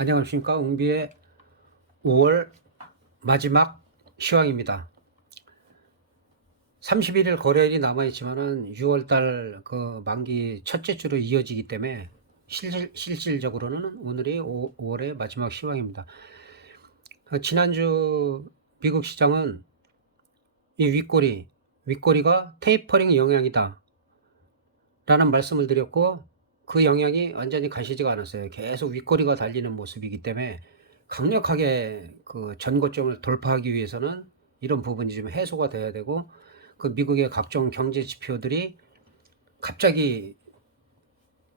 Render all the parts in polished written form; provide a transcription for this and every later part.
안녕하십니까. 웅비의 5월 마지막 시황입니다. 31일 거래일이 남아있지만은 6월달 그 만기 첫째 주로 이어지기 때문에 실질적으로는 오늘이 5월의 마지막 시황입니다. 지난주 미국 시장은 이 윗꼬리가 테이퍼링 영향이다 라는 말씀을 드렸고, 그 영향이 완전히 가시지가 않았어요. 계속 윗꼬리가 달리는 모습이기 때문에 강력하게 그 전고점을 돌파하기 위해서는 이런 부분이 좀 해소가 돼야 되고, 그 미국의 각종 경제 지표들이 갑자기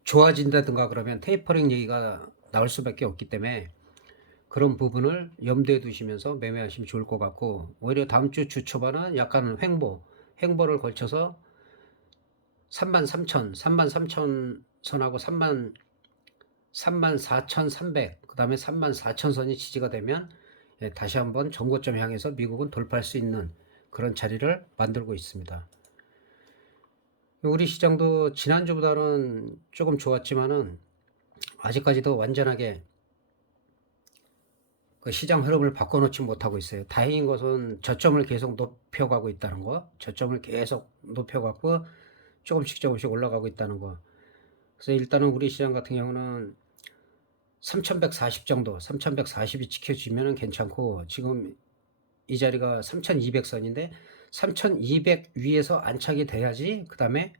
좋아진다든가 그러면 테이퍼링 얘기가 나올 수밖에 없기 때문에 그런 부분을 염두에 두시면서 매매하시면 좋을 것 같고, 오히려 다음 주 초반은 약간 횡보를 걸쳐서 33,000 선하고 34,300, 그 다음에 34,000선이 지지가 되면 다시 한번 전고점 향해서 미국은 돌파할 수 있는 그런 자리를 만들고 있습니다. 우리 시장도 지난주보다는 조금 좋았지만은 아직까지도 완전하게 그 시장 흐름을 바꿔놓지 못하고 있어요. 다행인 것은 저점을 계속 높여가고 있다는 거, 저점을 계속 높여갖고 조금씩 올라가고 있다는 거. 그래서 일단은 우리 시장 같은 경우는 3140 정도, 3140이 지켜지면 괜찮고, 지금 이 자리가 3200선인데 3200 위에서 안착이 돼야지 그 다음에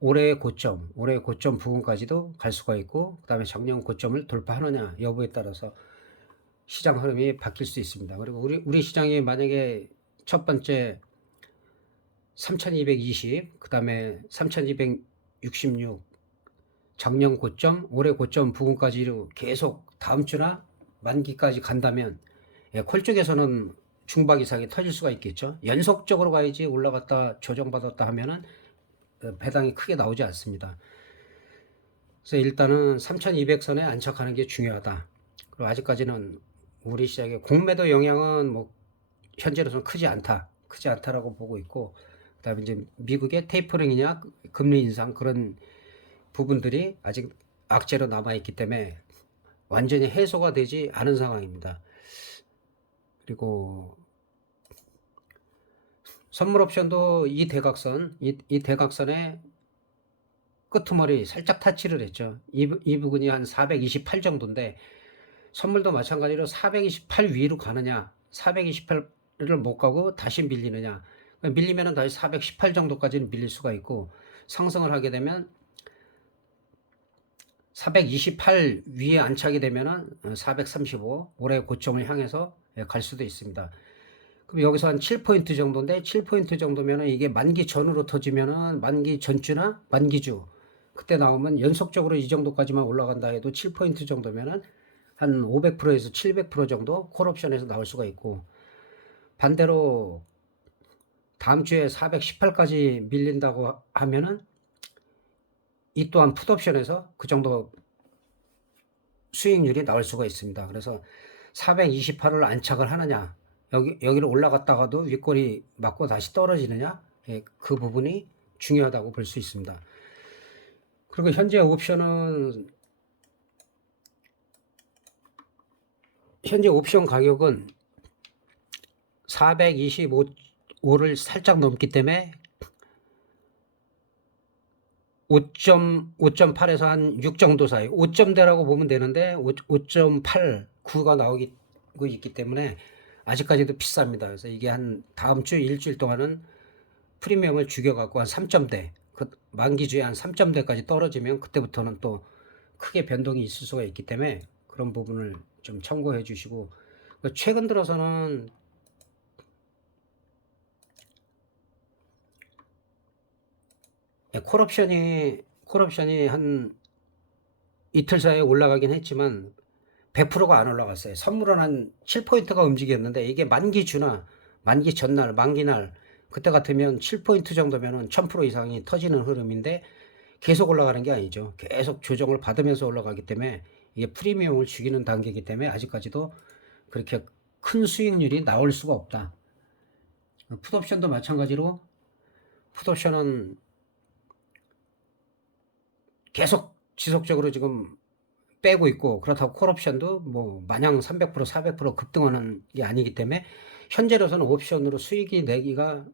올해의 고점 부분까지도 갈 수가 있고, 그 다음에 작년 고점을 돌파하느냐 여부에 따라서 시장 흐름이 바뀔 수 있습니다. 그리고 우리 시장이 만약에 첫 번째 3220, 그 다음에 3266, 작년 고점, 올해 고점 부분까지로 계속 다음 주나 만기까지 간다면 콜 쪽에서는 중박 이상이 터질 수가 있겠죠. 연속적으로 가야지 올라갔다 조정받았다 하면은 배당이 크게 나오지 않습니다. 그래서 일단은 3200선에 안착하는 게 중요하다. 그리고 아직까지는 우리 시장의 공매도 영향은 뭐 현재로서는 크지 않다라고 보고 있고, 그다음에 이제 미국의 테이퍼링이냐 금리 인상 그런 부분들이 아직 악재로 남아 있기 때문에 완전히 해소가 되지 않은 상황입니다. 그리고 선물 옵션도 이 대각선의 끄트머리 살짝 타치를 했죠. 이 부분이 한 428 정도인데, 선물도 마찬가지로 428 위로 가느냐, 428을 못 가고 다시 밀리느냐. 밀리면은 다시 418 정도까지는 밀릴 수가 있고, 상승을 하게 되면 428 위에 안착이 되면은 435 올해 고점을 향해서 갈 수도 있습니다. 그럼 여기서 한 7포인트 정도인데, 7포인트 정도면은 이게 만기 전으로 터지면은 만기 전주나 만기주 그때 나오면 연속적으로 이 정도까지만 올라간다 해도 7포인트 정도면은 한 500%에서 700% 정도 콜옵션에서 나올 수가 있고, 반대로 다음 주에 418까지 밀린다고 하면은 이 또한 풋옵션에서 그 정도 수익률이 나올 수가 있습니다. 그래서 428을 안착을 하느냐, 여기를 올라갔다가도 윗꼬리 맞고 다시 떨어지느냐, 그 부분이 중요하다고 볼 수 있습니다. 그리고 현재 옵션 가격은 425를 살짝 넘기 때문에 5.8에서 한 6 정도 사이, 5점대라고 보면 되는데 5.8, 9가 나오고 있기 때문에 아직까지도 비쌉니다. 그래서 이게 한 다음 주 일주일 동안은 프리미엄을 죽여갖고 한 3점대, 그 만기주에 한 3점대까지 떨어지면 그때부터는 또 크게 변동이 있을 수가 있기 때문에 그런 부분을 좀 참고해 주시고, 최근 들어서는 콜옵션이 한 이틀 사이에 올라가긴 했지만 100%가 안 올라갔어요. 선물은 한 7포인트가 움직였는데, 이게 만기주나 만기 전날, 만기날 그때 같으면 7포인트 정도면은 1000% 이상이 터지는 흐름인데 계속 올라가는 게 아니죠. 계속 조정을 받으면서 올라가기 때문에 이게 프리미엄을 죽이는 단계이기 때문에 아직까지도 그렇게 큰 수익률이 나올 수가 없다. 풋옵션도 마찬가지로, 풋옵션은 계속 지속적으로 지금 빼고 있고, 그렇다고 콜옵션도 뭐 마냥 300% 400% 급등하는 게 아니기 때문에 현재로서는 옵션으로 수익이 내기가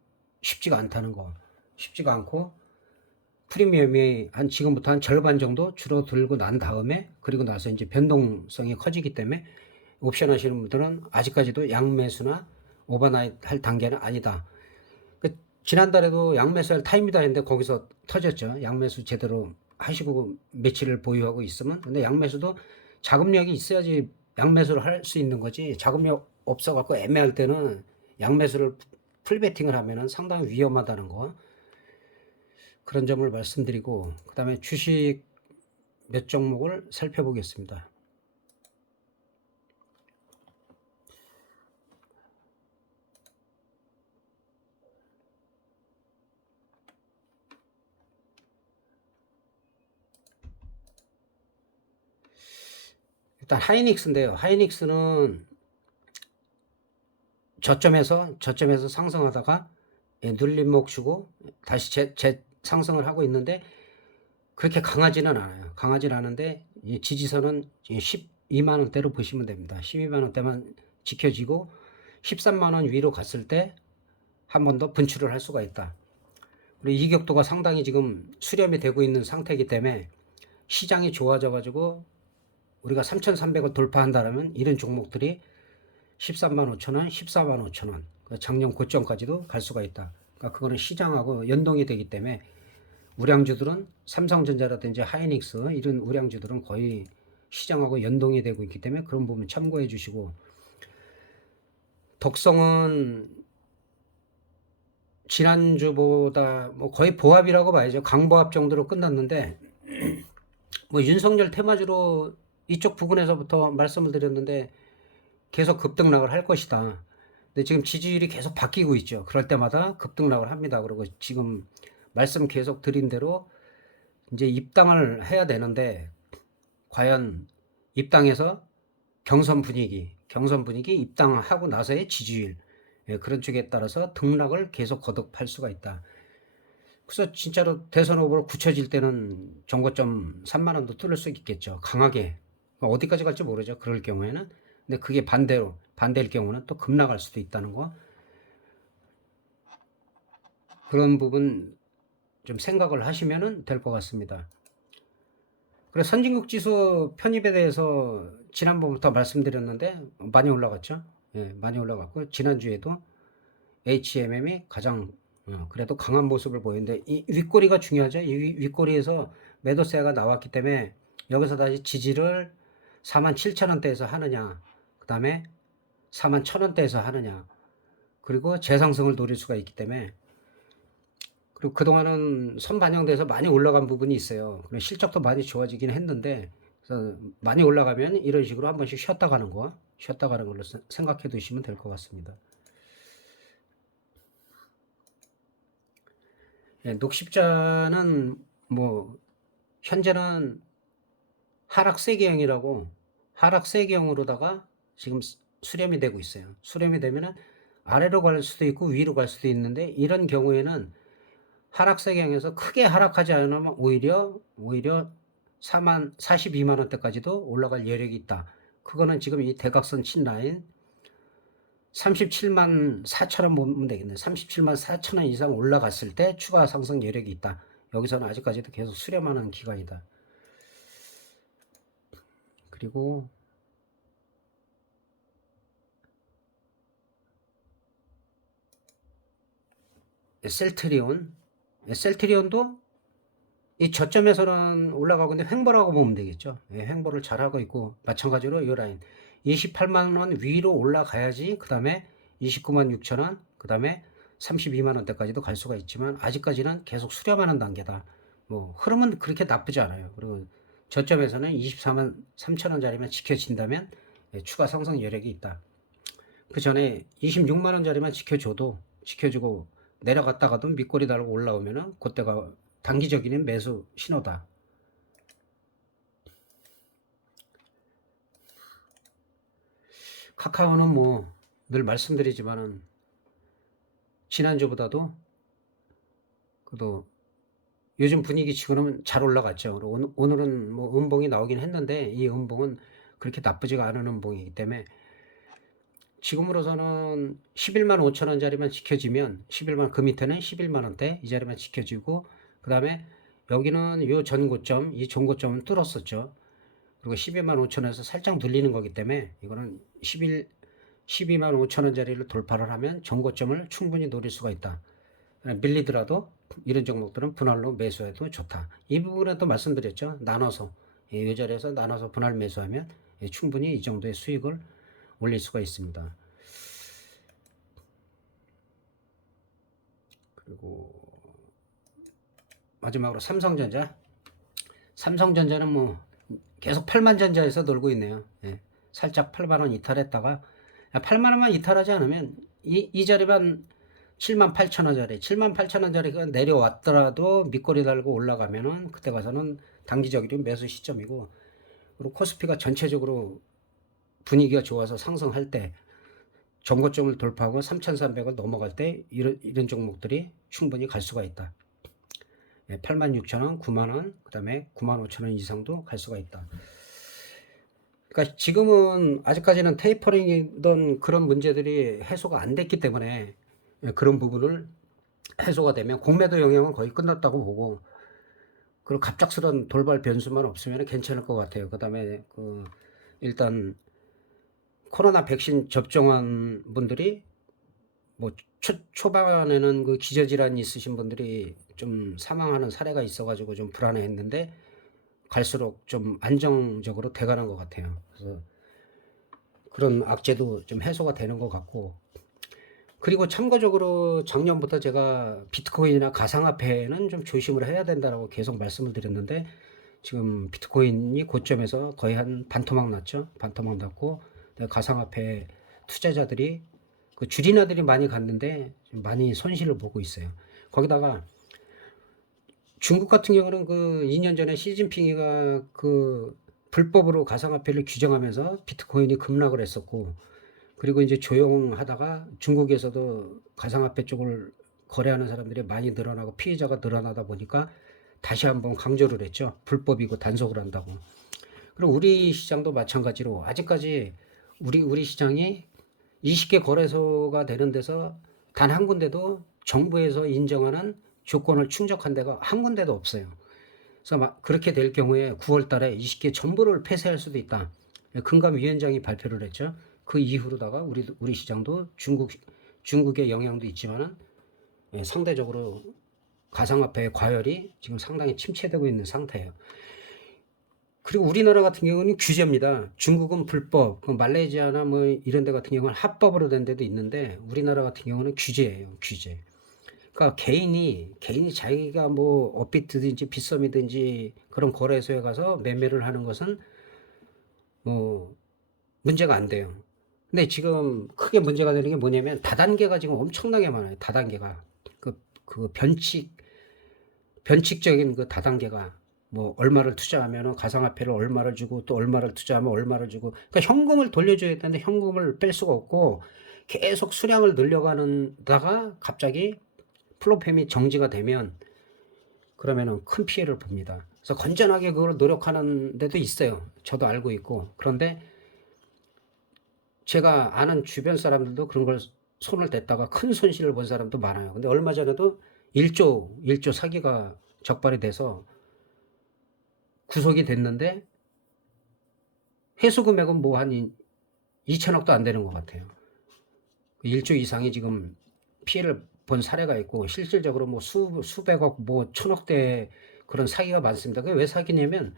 쉽지가 않다는 거. 쉽지가 않고 프리미엄이 한 지금부터 한 절반 정도 줄어들고 난 다음에, 그리고 나서 이제 변동성이 커지기 때문에 옵션 하시는 분들은 아직까지도 양매수나 오버나잇 할 단계는 아니다. 지난달에도 양매수 할 타임이다 했는데 거기서 터졌죠. 양매수 제대로 하시고 며칠을 보유하고 있으면. 근데 양매수도 자금력이 있어야지 양매수를 할 수 있는 거지. 자금력 없어갖고 애매할 때는 양매수를 풀베팅을 하면은 상당히 위험하다는 거. 그런 점을 말씀드리고, 그 다음에 주식 몇 종목을 살펴보겠습니다. 일단 하이닉스인데요. 하이닉스는 저점에서 상승하다가 눌림목 주고 다시 상승을 하고 있는데 그렇게 강하지는 않아요. 강하진 않은데 지지선은 12만 원대로 보시면 됩니다. 12만 원대만 지켜지고 13만 원 위로 갔을 때 한 번 더 분출을 할 수가 있다. 그리고 이격도가 상당히 지금 수렴이 되고 있는 상태이기 때문에 시장이 좋아져 가지고 우리가 3,300을 돌파한다면 이런 종목들이 13만 5천 원, 14만 5천 원, 작년 고점까지도 갈 수가 있다. 그러니까 그거는 시장하고 연동이 되기 때문에 우량주들은 삼성전자라든지 하이닉스 이런 우량주들은 거의 시장하고 연동이 되고 있기 때문에 그런 부분 참고해 주시고, 덕성은 지난주보다 뭐 거의 보합이라고 봐야죠. 강보합 정도로 끝났는데 뭐 윤석열 테마주로 이쪽 부분에서부터 말씀을 드렸는데 계속 급등락을 할 것이다. 근데 지금 지지율이 계속 바뀌고 있죠. 그럴 때마다 급등락을 합니다. 그리고 지금 말씀 계속 드린 대로 이제 입당을 해야 되는데 과연 입당해서 경선 분위기 입당하고 나서의 지지율, 그런 쪽에 따라서 등락을 계속 거듭할 수가 있다. 그래서 진짜로 대선 후보로 굳혀질 때는 정고점 3만 원도 뚫을 수 있겠죠. 강하게. 어디까지 갈지 모르죠. 그럴 경우에는. 근데 그게 반대일 경우는 또 급락할 수도 있다는 거. 그런 부분 좀 생각을 하시면 될 것 같습니다. 그래서 선진국 지수 편입에 대해서 지난번부터 말씀드렸는데 많이 올라갔죠. 예, 많이 올라갔고 지난주에도 HMM이 가장 그래도 강한 모습을 보이는데 이 윗꼬리가 중요하죠. 이 윗꼬리에서 매도세가 나왔기 때문에 여기서 다시 지지를 47,000원대에서 하느냐, 그 다음에 41,000원대에서 하느냐, 그리고 재상승을 노릴 수가 있기 때문에. 그리고 그동안은 선반영돼서 많이 올라간 부분이 있어요. 그리고 실적도 많이 좋아지긴 했는데, 그래서 많이 올라가면 이런 식으로 한 번씩 쉬었다 가는 걸로 생각해 두시면 될 것 같습니다. 예, 녹십자는 뭐 현재는 하락 세계형이라고, 하락 세계형으로다가 지금 수렴이 되고 있어요. 수렴이 되면은 아래로 갈 수도 있고 위로 갈 수도 있는데, 이런 경우에는 하락 세경에서 크게 하락하지 않으면 오히려 42만 원대까지도 올라갈 여력이 있다. 그거는 지금 이 대각선 친 라인 37만 4천 원 보면 되겠네. 37만 4천 원 이상 올라갔을 때 추가 상승 여력이 있다. 여기서는 아직까지도 계속 수렴하는 기간이다. 그리고 셀트리온도 이 저점에서는 올라가고 있는데 횡보라고 보면 되겠죠. 예, 횡보를 잘하고 있고, 마찬가지로 이 라인 28만 원 위로 올라가야지 그 다음에 29만 6천 원, 그 다음에 32만 원대까지도 갈 수가 있지만 아직까지는 계속 수렴하는 단계다. 뭐 흐름은 그렇게 나쁘지 않아요. 그리고 저점에서는 24만 3천 원짜리만 지켜진다면 추가 상승 여력이 있다. 그 전에 26만 원짜리만 지켜주고 내려갔다가도 밑꼬리 달고 올라오면은 그때가 단기적인 매수 신호다. 카카오는 뭐 늘 말씀드리지만은 지난주보다도 그래도 요즘 분위기 치고는 잘 올라갔죠. 그리고 오늘은 뭐 음봉이 나오긴 했는데 이 음봉은 그렇게 나쁘지가 않은 음봉이기 때문에 지금으로서는 11만 5천 원짜리만 지켜지면 11만 그 밑에는 11만 원대 이 자리만 지켜지고 그다음에 여기는 요 전고점 이 전고점은 뚫었었죠. 그리고 12만 5천 원에서 살짝 눌리는 거기 때문에 이거는 12만 5천 원짜리를 돌파를 하면 전고점을 충분히 노릴 수가 있다. 밀리더라도 이런 종목들은 분할로 매수해도 좋다. 이 부분에 또 말씀드렸죠. 나눠서 이 자리에서 나눠서 분할 매수하면 충분히 이 정도의 수익을 올릴 수가 있습니다. 그리고 마지막으로 삼성전자. 삼성전자는 뭐 계속 8만 전자에서 놀고 있네요. 예. 살짝 8만 원 이탈했다가 8만 원만 이탈하지 않으면 이 자리만 7만 8천 원짜리 7만 8천 원짜리가 내려왔더라도 밑꼬리 달고 올라가면은 그때 가서는 단기적인 매수 시점이고 그리고 코스피가 전체적으로 분위기가 좋아서 상승할 때 정고점을 돌파하고 3,300을 넘어갈 때 이런 종목들이 충분히 갈 수가 있다. 86,000원, 9만원, 그 다음에 95,000원 이상도 갈 수가 있다. 그러니까 지금은 아직까지는 테이퍼링이던 그런 문제들이 해소가 안 됐기 때문에 그런 부분을 해소가 되면 공매도 영향은 거의 끝났다고 보고 그리고 갑작스런 돌발 변수만 없으면 괜찮을 것 같아요. 그 다음에 일단 코로나 백신 접종한 분들이 뭐 초반에는 그 기저질환이 있으신 분들이 좀 사망하는 사례가 있어가지고 좀 불안해했는데 갈수록 좀 안정적으로 돼가는 것 같아요. 그래서 그런 악재도 좀 해소가 되는 것 같고 그리고 참고적으로 작년부터 제가 비트코인이나 가상화폐는 좀 조심을 해야 된다라고 계속 말씀을 드렸는데 지금 비트코인이 고점에서 거의 한 반토막 났죠. 반토막 났고 가상화폐 투자자들이 그 주리나들이 많이 갔는데 많이 손실을 보고 있어요. 거기다가 중국 같은 경우는 그 2년 전에 시진핑이가 그 불법으로 가상화폐를 규정하면서 비트코인이 급락을 했었고 그리고 이제 조용하다가 중국에서도 가상화폐 쪽을 거래하는 사람들이 많이 늘어나고 피해자가 늘어나다 보니까 다시 한번 강조를 했죠. 불법이고 단속을 한다고. 그리고 우리 시장도 마찬가지로 아직까지 우리 시장이 20개 거래소가 되는 데서 단 한 군데도 정부에서 인정하는 조건을 충족한 데가 한 군데도 없어요. 그래서 그렇게 될 경우에 9월 달에 20개 전부를 폐쇄할 수도 있다. 금감위원장이 발표를 했죠. 그 이후로다가 우리 시장도 중국의 영향도 있지만은 상대적으로 가상화폐의 과열이 지금 상당히 침체되고 있는 상태예요. 그리고 우리나라 같은 경우는 규제입니다. 중국은 불법, 말레이시아나 뭐 이런 데 같은 경우는 합법으로 된 데도 있는데 우리나라 같은 경우는 규제예요. 규제. 그러니까 개인이 자기가 뭐 업비트든지 빗썸이든지 그런 거래소에 가서 매매를 하는 것은 뭐 문제가 안 돼요. 근데 지금 크게 문제가 되는 게 뭐냐면 다단계가 지금 엄청나게 많아요. 다단계가 그 변칙적인 그 다단계가 뭐 얼마를 투자하면 가상화폐를 얼마를 주고 또 얼마를 투자하면 얼마를 주고 그러니까 현금을 돌려줘야 되는데 현금을 뺄 수가 없고 계속 수량을 늘려가는다가 갑자기 플로팸이 이 정지가 되면 그러면은 큰 피해를 봅니다. 그래서 건전하게 그걸 노력하는 데도 있어요. 저도 알고 있고 그런데 제가 아는 주변 사람들도 그런 걸 손을 댔다가 큰 손실을 본 사람도 많아요. 근데 얼마 전에도 1조 사기가 적발이 돼서 구속이 됐는데 회수 금액은 뭐 한 2천억도 안 되는 것 같아요. 1조 이상이 지금 피해를 본 사례가 있고 실질적으로 뭐 수백억 뭐 천억대 그런 사기가 많습니다. 그게 왜 사기냐면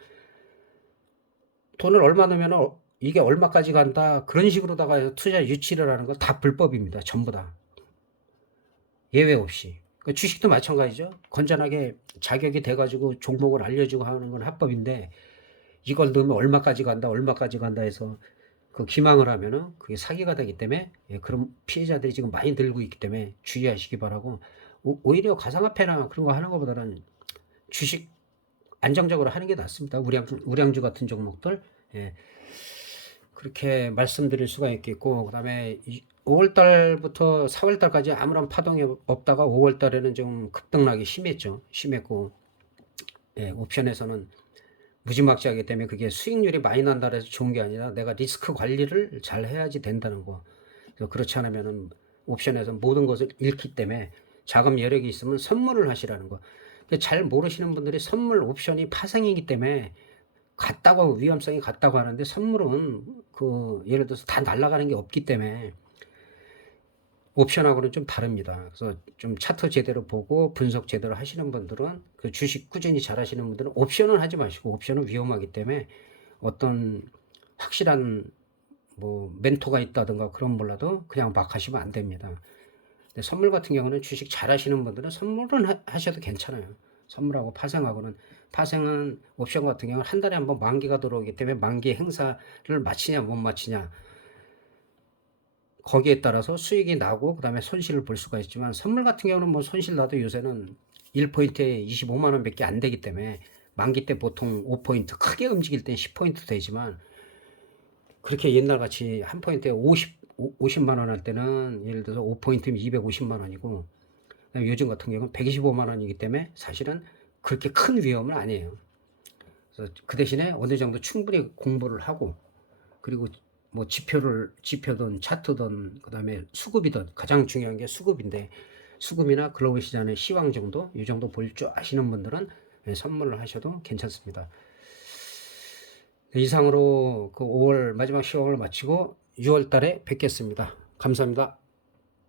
돈을 얼마 넣으면 이게 얼마까지 간다 그런 식으로다가 투자 유치를 하는 거 다 불법입니다. 전부 다 예외 없이. 주식도 마찬가지죠. 건전하게 자격이 돼가지고 종목을 알려주고 하는 건 합법인데 이걸 넣으면 얼마까지 간다 얼마까지 간다 해서 그 기망을 하면은 그게 사기가 되기 때문에 그런 피해자들이 지금 많이 늘고 있기 때문에 주의하시기 바라고 오히려 가상화폐나 그런 거 하는 것보다는 주식 안정적으로 하는 게 낫습니다. 우량주 같은 종목들 그렇게 말씀드릴 수가 있겠고 그다음에 5월 달부터 4월 달까지 아무런 파동이 없다가 5월 달에는 좀 급등락이 심했죠. 심했고 예, 옵션에서는 무지막지하기 때문에 그게 수익률이 많이 난다 해서 좋은 게 아니라 내가 리스크 관리를 잘 해야지 된다는 거. 그래서 그렇지 않으면은 옵션에서 모든 것을 잃기 때문에 자금 여력이 있으면 선물을 하시라는 거. 근데 잘 모르시는 분들이 선물 옵션이 파생이기 때문에 같다고 위험성이 같다고 하는데 선물은 그 예를 들어서 다 날아가는 게 없기 때문에 옵션하고는 좀 다릅니다. 그래서 좀 차트 제대로 보고 분석 제대로 하시는 분들은 그 주식 꾸준히 잘 하시는 분들은 옵션은 하지 마시고 옵션은 위험하기 때문에 어떤 확실한 뭐 멘토가 있다든가 그런 몰라도 그냥 막 하시면 안 됩니다. 근데 선물 같은 경우는 주식 잘 하시는 분들은 선물은 하셔도 괜찮아요. 선물하고 파생은 옵션 같은 경우는 한 달에 한번 만기가 들어오기 때문에 만기 행사를 마치냐 못 마치냐 거기에 따라서 수익이 나고 그다음에 손실을 볼 수가 있지만 선물 같은 경우는 뭐 손실 나도 요새는 1포인트에 25만 원밖에 안 되기 때문에 만기 때 보통 5포인트 크게 움직일 땐 10포인트 되지만 그렇게 옛날같이 한 포인트에 50만 원 할 때는 예를 들어서 5포인트면 250만 원이고 그다음에 요즘 같은 경우는 125만 원이기 때문에 사실은 그렇게 큰 위험은 아니에요. 그래서 그 대신에 어느 정도 충분히 공부를 하고 그리고 뭐 지표든 차트든 그다음에 수급이든 가장 중요한 게 수급인데 수급이나 글로벌 시장의 시황 정도 이 정도 볼 줄 아시는 분들은 선물을 하셔도 괜찮습니다. 이상으로 그 5월 마지막 시황을 마치고 6월 달에 뵙겠습니다. 감사합니다.